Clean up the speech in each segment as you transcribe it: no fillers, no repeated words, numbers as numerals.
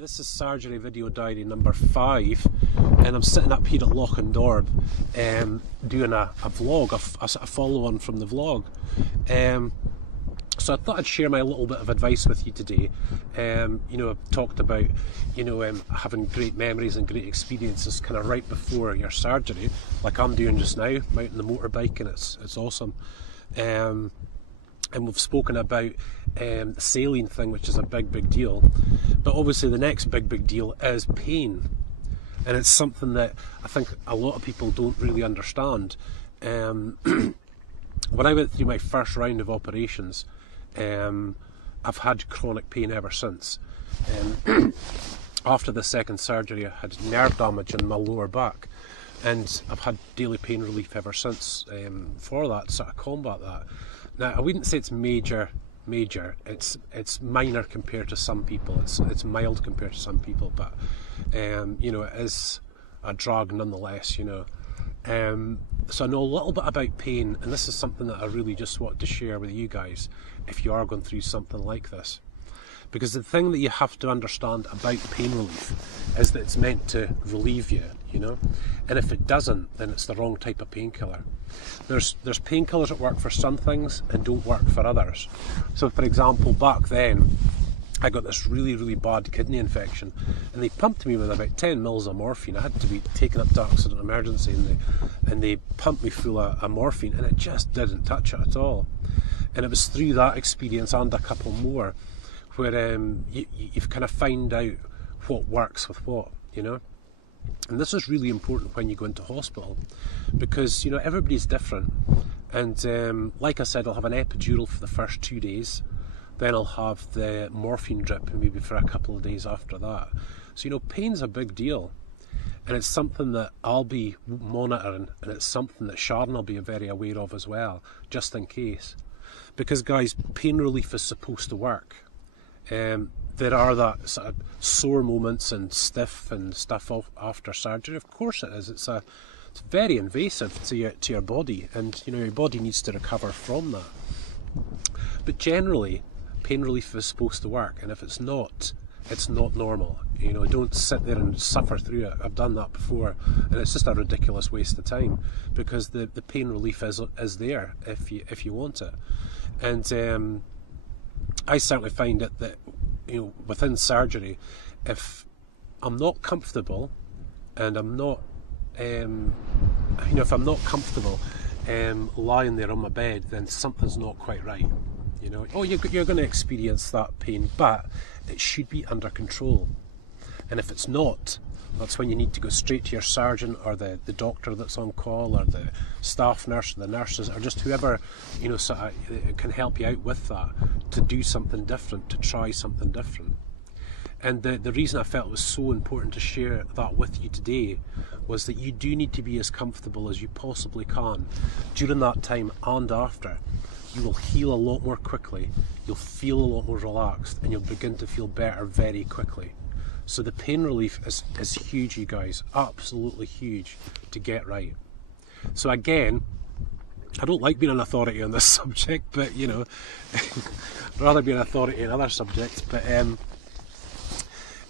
This is surgery video diary number 5, and I'm sitting up here at Lochinvar doing a vlog, a follow-on from the vlog. So I thought I'd share my little bit of advice with you today. I've talked about, having great memories and great experiences kind of right before your surgery, like I'm doing just now, mounting the motorbike, and it's awesome. And we've spoken about the saline thing, which is a big deal. But obviously the next big deal is pain. And it's something that I think a lot of people don't really understand. When I went through my first round of operations, I've had chronic pain ever since. After the second surgery, I had nerve damage in my lower back, and I've had daily pain relief ever since for that, to sort of combat that. Now, I wouldn't say it's major. It's minor compared to some people. It's mild compared to some people, but it is a drag nonetheless. So I know a little bit about pain, and this is something that I really just want to share with you guys if you are going through something like this. Because the thing that you have to understand about pain relief is that it's meant to relieve you, and if it doesn't, then it's the wrong type of painkiller. There's painkillers that work for some things and don't work for others. So for example, back then I got this really bad kidney infection, and they pumped me with about 10 mils of morphine. I had to be taken up to accident emergency, and they pumped me full of morphine, and it just didn't touch it at all. And it was through that experience and a couple more where you've kind of found out what works with what, And this is really important when you go into hospital, because everybody's different. And like I said, I'll have an epidural for the first 2 days, then I'll have the morphine drip maybe for a couple of days after that. So pain's a big deal, and it's something that I'll be monitoring, and it's something that Sharon will be very aware of as well, just in case. Because guys, pain relief is supposed to work. There are that sort of sore moments and stiff and stuff after surgery. Of course it is. It's very invasive to your body, and your body needs to recover from that. But generally, pain relief is supposed to work, and if it's not normal. Don't sit there and suffer through it. I've done that before, and it's just a ridiculous waste of time, because the pain relief is there if you want it. And I certainly find it that within surgery, if I'm not comfortable, and I'm not if I'm not comfortable lying there on my bed, then something's not quite right. You're going to experience that pain, but it should be under control. And if it's not, that's when you need to go straight to your surgeon, or the doctor that's on call, or the staff nurse, or the nurses, or just whoever sort of can help you out with that, to do something different, to try something different. And the reason I felt it was so important to share that with you today was that you do need to be as comfortable as you possibly can during that time and after. You will heal a lot more quickly, you'll feel a lot more relaxed, and you'll begin to feel better very quickly. So the pain relief is huge, you guys, absolutely huge to get right. So again, I don't like being an authority on this subject, but I'd rather be an authority on other subjects. But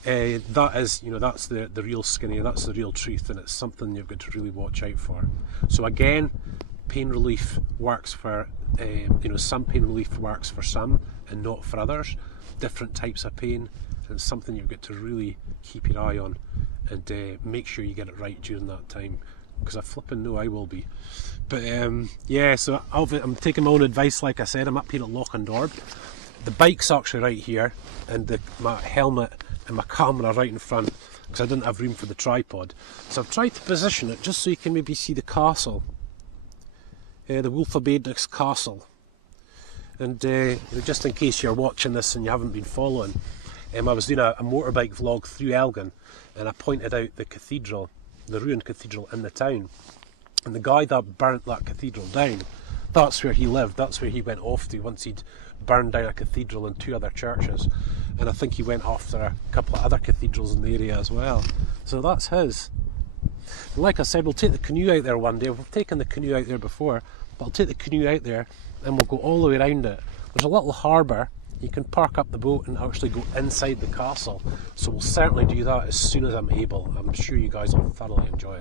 that is, that's the real skinny, that's the real truth, and it's something you've got to really watch out for. So again, pain relief works for, some pain relief works for some and not for others. Different types of pain. It's something you've got to really keep your eye on, and make sure you get it right during that time, because I flipping know I will be. But so I'm taking my own advice. Like I said, I'm up here at Lochinvar. The bike's actually right here, and my helmet and my camera right in front, because I didn't have room for the tripod. So I've tried to position it just so you can maybe see the castle, the Wolf of Badenoch's castle. And just in case you're watching this and you haven't been following, I was doing a motorbike vlog through Elgin, and I pointed out the cathedral, the ruined cathedral in the town. And the guy that burnt that cathedral down, that's where he lived, that's where he went off to once he'd burned down a cathedral and 2 other churches. And I think he went after a couple of other cathedrals in the area as well. So that's his. And like I said, we'll take the canoe out there one day. We've taken the canoe out there before, but I'll take the canoe out there and we'll go all the way around it. There's a little harbour you can park up the boat and actually go inside the castle. So we'll certainly do that as soon as I'm able. I'm sure you guys will thoroughly enjoy it.